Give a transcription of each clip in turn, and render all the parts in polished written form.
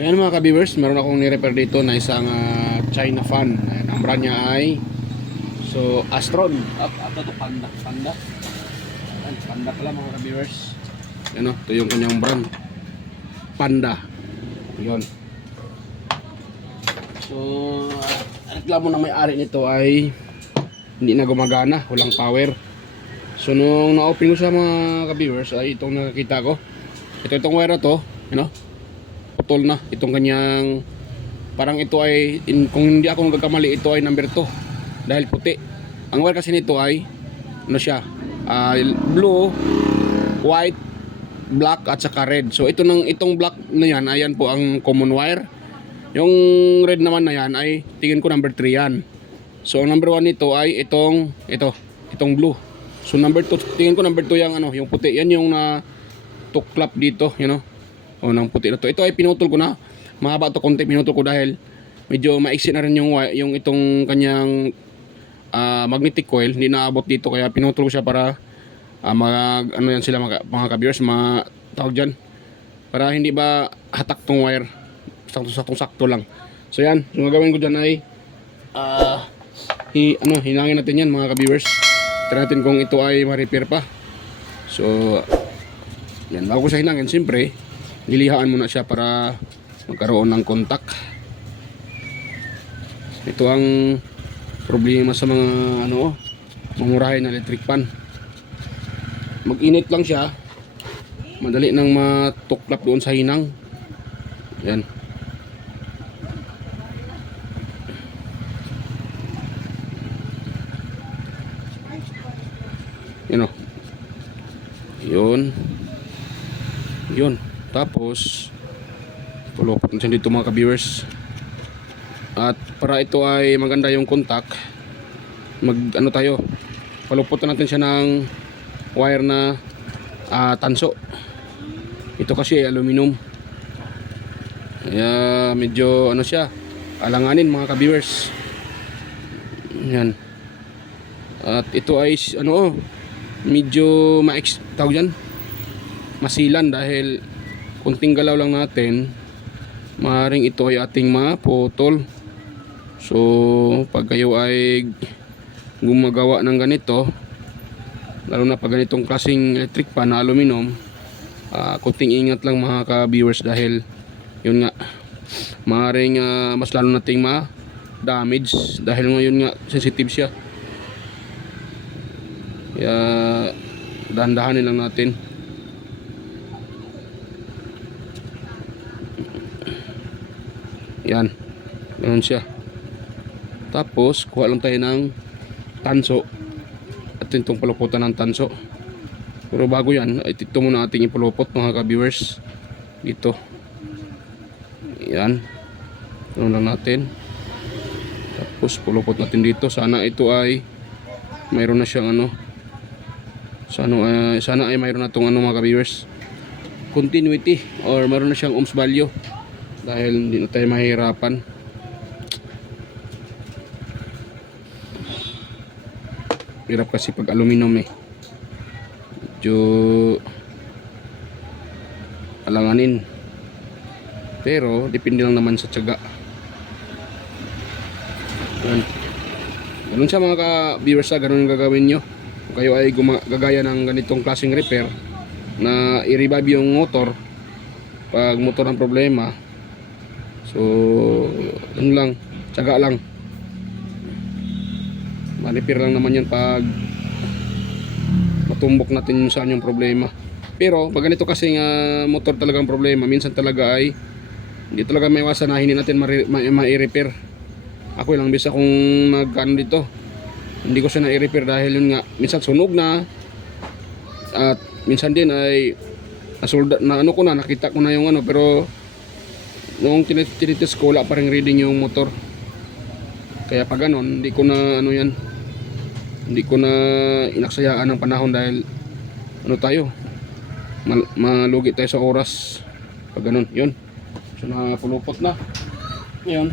So yan mga ka-viewers, meron akong ni-repair dito na isang China fan. Ayan, ang brand niya ay Astron. Ito to Panda. Ayan, Panda pala mga ka-viewers. Yan o, ito yung kanyang brand. Panda. Yun. So, reklamo na may-ari nito ay hindi na gumagana, walang power. So nung na-open ko sa mga ka-viewers ay itong nakakita ko. Itong wire na to, you know, putol na itong kanyang, parang ito ay kung hindi ako nagkakamali, ito ay number 2 dahil puti. Ang wire kasi nito ay ano siya, blue, white, black at saka red. So itong black na yan, ayan po ang common wire. Yung red naman na yan ay tingin ko number 3 yan. So number 1 nito ay itong blue. So number 2, tingin ko number 2 yung yung puti. Yan yung na tuklap dito, you know. O nang puti na to. Ito ay pinutol ko na. Mahaba to konti, pinutol ko dahil medyo maiksi na rin yung itong kanyang magnetic coil. Hindi naabot dito kaya pinutol ko siya para ano yan sila mga ka-viewers, tawag dyan. Para hindi ba hatak tong wire. Sakto lang. So yan, yung gagawin ko dyan ay hinangin natin yan mga ka-viewers. Try natin kung ito ay ma-repair pa. So yan, bago ko siya hinangin, siyempre lilihaan muna siya para magkaroon ng kontak. Ito ang problema sa mga mamurahin na electric fan. Mag-init lang siya, madali nang matuklap doon sa hinang. Yan. Yun. Tapos pulupot natin dito mga ka-viewers. At para ito ay maganda yung kontak, paluputan natin siya ng wire na tanso. Ito kasi ay aluminum. Kaya medyo siya, alanganin mga ka-viewers. Yan. At ito ay medyo tawag dyan, masilan dahil kunting galaw lang natin, maaaring ito ay ating maputol. So pag kayo ay gumagawa ng ganito, lalo na pag ganitong klaseng electric fan na aluminum, kunting ingat lang mga ka-viewers dahil yun nga, maaaring mas lalo nating ma-damage dahil ngayon nga sensitive siya. Kaya dahan-dahanin lang natin. Yan, ganoon siya. Tapos kuha lang tayo ng tanso at itong paluputan ng tanso. Pero bago yan, ito muna ating ipulupot mga ka-viewers dito. Yan, ganoon lang natin. Tapos pulupot natin dito. Sana ito ay mayroon na siyang sana ay mayroon na itong mga ka-viewers, continuity, or mayroon na siyang ohms value dahil hindi na tayo mahirapan. Hirap kasi pag aluminum medyo alanganin, pero depende lang naman sa tiyaga. Ganun siya mga ka-viewers, ganun yung gagawin nyo kung kayo ay gagaya ng ganitong klaseng repair na i-revive yung motor pag motor ang problema. So yun lang, tiyaga lang, ma-repair lang naman yan pag matumbok natin yung saan yung problema. Pero pag ganito kasi motor talagang problema, minsan talaga ay hindi talaga may iwasan na hindi natin ma-repair. Ako lang bisa kung nagkano dito, hindi ko siya na-repair dahil yun nga, minsan sunog na, at minsan din ay nasolda na nakita ko na yung pero noong tinitest ko, wala pa rin reading yung motor. Kaya pag ganon, hindi ko na hindi ko na inaksayaan ng panahon dahil malugi tayo sa oras pag ganon. Yun, so napulupot na. Ngayon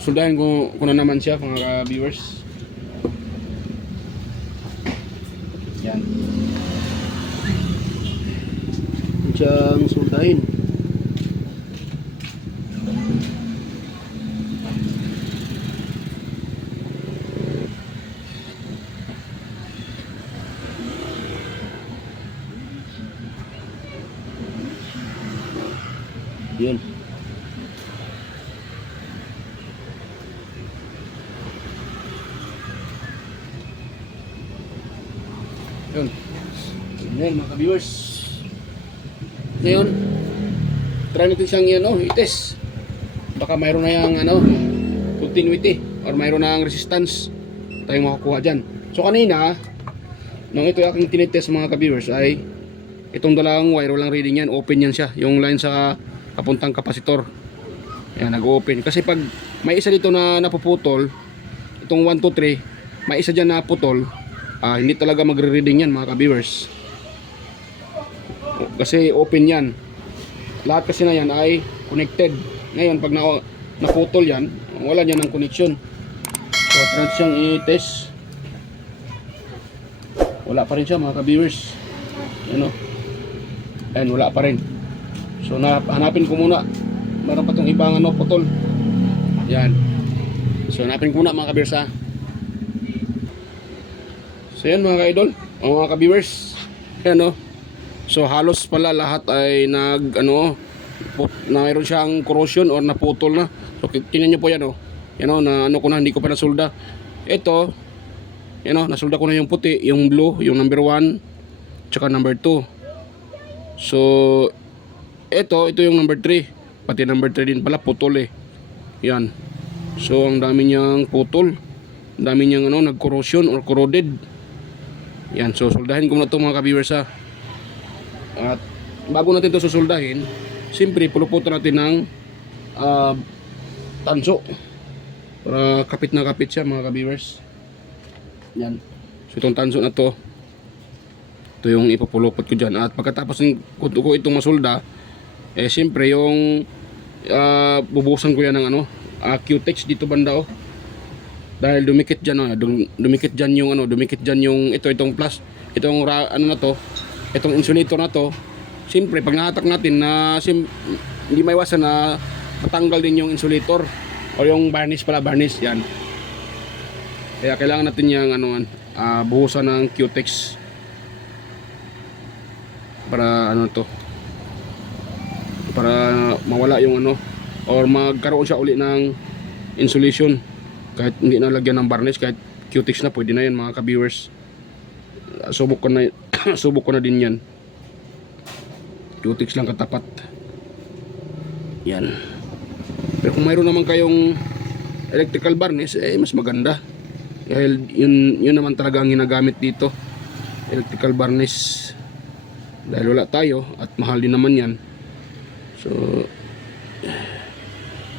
sudahin ko na naman siya mga viewers. Yan, siyang sudahin. Yun. Yun. Yan mga ka-viewers. Ngayon, try natin siyang i-test. Baka mayroon na yung continuity or mayroon na ang resistance tayong makukuha dyan. So kanina, nung ito aking tinitest mga ka-viewers ay itong dalawang wire, walang reading yan, open yan siya, yung line sa kapuntang kapasitor. Yan, nag-open. Kasi pag may isa dito na napuputol, itong 1, 2, 3, may isa dyan na putol, hindi talaga magre-reading yan mga ka-viewers. Kasi open yan. Lahat kasi na yan ay connected. Ngayon pag naputol yan, wala yan ng connection. So try siyang i-test. Wala pa rin siya mga ka-viewers. Ayan, wala pa rin. So hanapin ko muna. Meron pa itong ibang putol. Yan. So hanapin ko muna mga ka-viewers ha. So yan mga ka-idol, mga ka-viewers. Ayan so halos pala lahat ay na mayroon siyang corrosion or naputol na. So tingnan niyo po yan na ko na, hindi ko pa nasulda. Ito, nasulda ko na yung puti, yung blue, yung number 1, tsaka number 2. So ito yung number 3. Pati number 3 din pala putol Yan. So ang dami niyang putol. Ang dami niyang nag-corrosion or corroded. Yan, so soldahin ko na ito mga ka-viewers ha. At bago natin ito susuldahin, siyempre puluputan natin ng tanso para kapit na kapit siya mga ka-viewers. Yan. So itong tanso na to, ito yung ipupulupot ko dyan. At pagkatapos ko itong masulda, siyempre yung bubusan ko yan ng Q-Tex dito banda dahil dumikit dyan dumikit dyan yung itong plus, itong itong insulator na to. Siyempre pag nahatak natin na hindi maiwasan na matanggal din yung insulator o yung varnish yan. Kaya kailangan natin yung buhusan ng Q-Tex para para mawala yung or magkaroon siya uli ng insulation. Kahit hindi na lagyan ng varnish, kahit Q-Tex na pwede na yan mga ka-viewers. Subok ko na din yan. Q-Tex lang katapat. Yan. Pero kung mayroon naman kayong electrical varnish, mas maganda. Dahil yun naman talaga ang ginagamit dito, electrical varnish. Dahil wala tayo at mahal din naman yan. So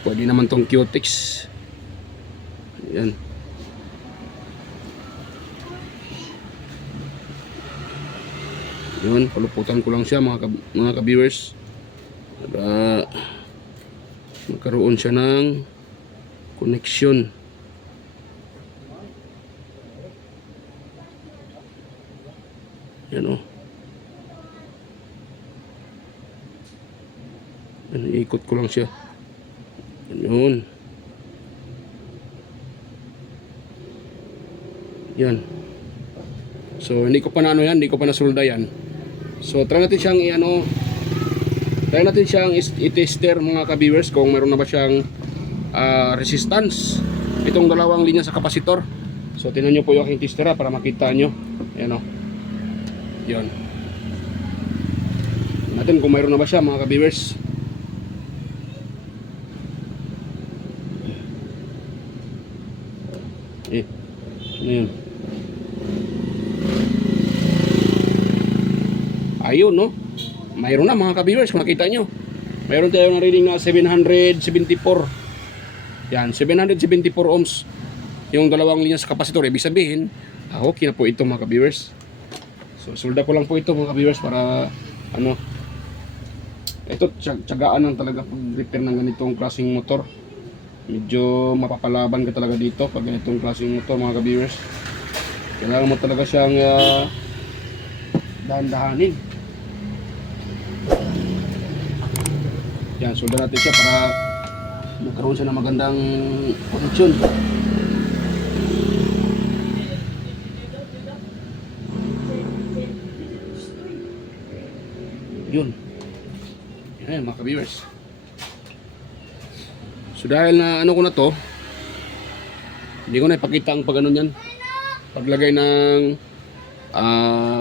pwede naman tong Q-Tex. Yan. Yun, paluputan ko lang siya mga ka-viewers para magkaroon siya ng connection. Yan ikot ko lang siya. Yun. Yan. So hindi ko pa hindi ko pa nasulda yan. So try natin siyang i-tester mga ka-viewers kung meron na ba siyang resistance itong dalawang linya sa kapasitor. So tingnan niyo po yung aking tester para makita niyo. Ayan Yun. Natin kung meron na ba siya mga ka-viewers. Ano yun? Ayun mayroon na mga ka-viewers, kung nakita nyo mayroon tayong reading na 774. Yan, 774 ohms yung dalawang linya sa kapasitor. Ibig sabihin okay na po ito mga ka-viewers. So sulda ko lang po ito mga ka-viewers para ito tiyagaan lang talaga pag repair ng ganitong klaseng motor. Medyo mapapalaban ka talaga dito pag ganitong klaseng motor mga ka-viewers. Kailangan mo talaga siyang dahan-dahanin. Yan, solda natin siya para magkaroon siya ng magandang connection. Yun. Yan mga ka-viewers. So dahil na ano ko na to, hindi ko na ipakita ang pag ano niyan. Paglagay ng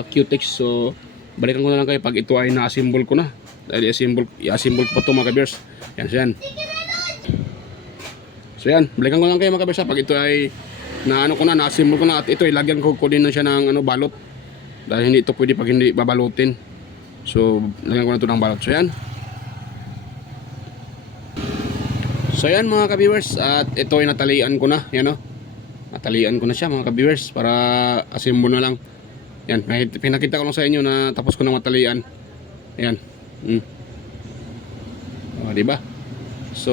Q-Tex. So balikan ko na lang kayo pag ito ay na-assemble ko na. Dahil i-assemble ko pa ito mga kabiyers. Yan, so yan. So yan, balikan ko lang kayo mga kabiyers pag ito ay na ano ko na, na-assemble ko na. At ito ay lagyan ko din na siya ng ano, balot. Dahil hindi ito pwede pag hindi babalutin. So lagyan ko na ito ng balot. So yan. So yan mga ka-viewers, at ito ay natalian ko na, yan o. Natalian ko na siya mga ka-viewers para assemble na lang. Yan, pinakita ko lang sa inyo na tapos ko na matalian. Ayan. O, diba? So,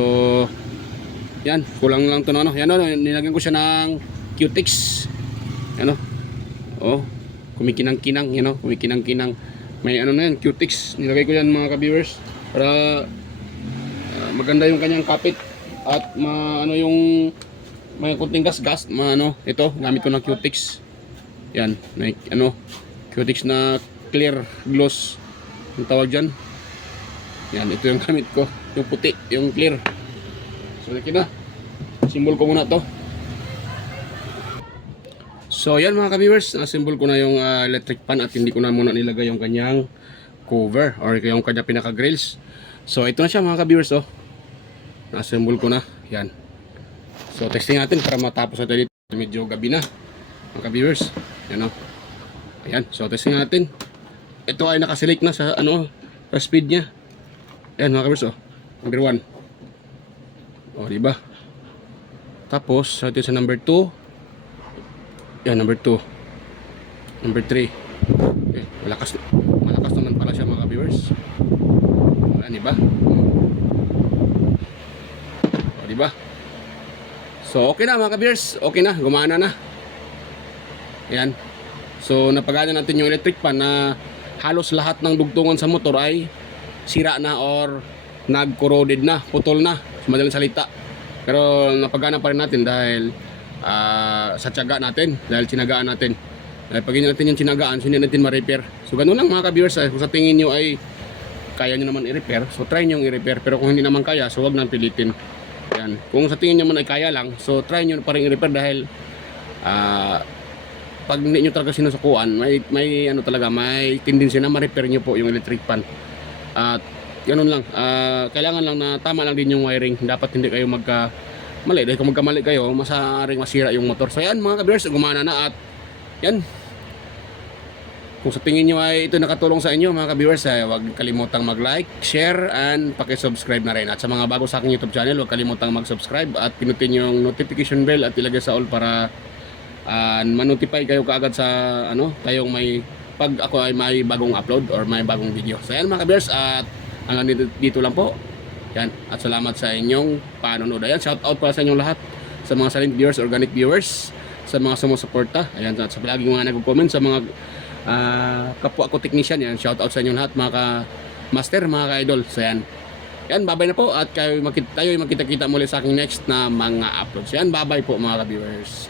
yan, kulang lang to na ano. Yan o, nilagyan ko siya ng Q-Tex. Yan o. O, kumikinang-kinang, yan o, kumikinang-kinang. May ano na yan, Q-Tex. Nilagay ko yan mga ka-viewers para maganda yung kanyang kapit. At ano yung may kunting gas-gas, ito, gamit ko ng Q-Tex. Yan, may Q-Tex na clear gloss ang tawag dyan. Yan, ito yung gamit ko, yung puti, yung clear. So, laki na. Symbol ko muna to. So, yan mga ka-viewers, symbol ko na yung electric pan at hindi ko na muna nilagay yung kanyang cover or yung kanyang pinaka-grills. So, ito na siya mga ka-viewers, oh. Na-assemble ko na. Yan. So, testing natin para matapos natin dito. Medyo gabi na. Mga ka-viewers. Yan o. Ayan. So, testing natin. Ito ay nakaselect na sa sa speed niya. Ayan mga ka-viewers. Number 1. O, diba? Tapos, ito sa number 2. Yan, number 2. Number 3. Okay. Malakas naman pala siya mga ka-viewers. Ayan, diba? Diba? So okay na mga ka-viewers, okay na, gumana na. Ayan. So napagana natin yung electric pan na halos lahat ng dugtungan sa motor ay sira na or nag-corroded na, putol na, sa madaling salita. Pero napagana pa rin natin dahil sa tiyaga natin, dahil tinagaan natin. Dahil pag hindi natin yung tinagaan, so hindi natin ma-repair. So ganun lang mga ka-viewers, kung sa tingin nyo ay kaya nyo naman i-repair, so try nyo i-repair. Pero kung hindi naman kaya, so wag nang pilitin. Yan. Kung sa tingin nyo man ay kaya lang, so try nyo pa rin i-repair dahil pag hindi nyo talaga sinusukuan, may talaga, may tendency na ma-repair nyo po yung electric pan. At ganun lang, kailangan lang na tama lang din yung wiring. Dapat hindi kayo magkamali, dahil kung magkamali kayo, masaring masira yung motor. So yan mga ka-viewers, gumana na at yan. Kung sa tingin nyo ay ito nakatulong sa inyo mga ka-viewers, huwag kalimutang mag-like, share, and pakisubscribe na rin. At sa mga bago sa aking YouTube channel, huwag kalimutang mag-subscribe at pinutin yung notification bell at ilagay sa all para ma-notify kayo kaagad sa pag ako ay may bagong upload or may bagong video. So yan mga ka-viewers, at hanggang dito lang po. Yan, at salamat sa inyong panonood. Ayan, shout out para sa inyong lahat, sa mga silent viewers, organic viewers, sa mga sumusuporta. Ayan, at sa palaging mga nag-comment, sa mga kapwa ko technician, yan, shout out sa inyo lahat mga ka-master, mga ka-idol. So yan, bye-bye na po at tayo makita-kita muli sa aking next na mga uploads. Yan, bye-bye po mga ka-viewers.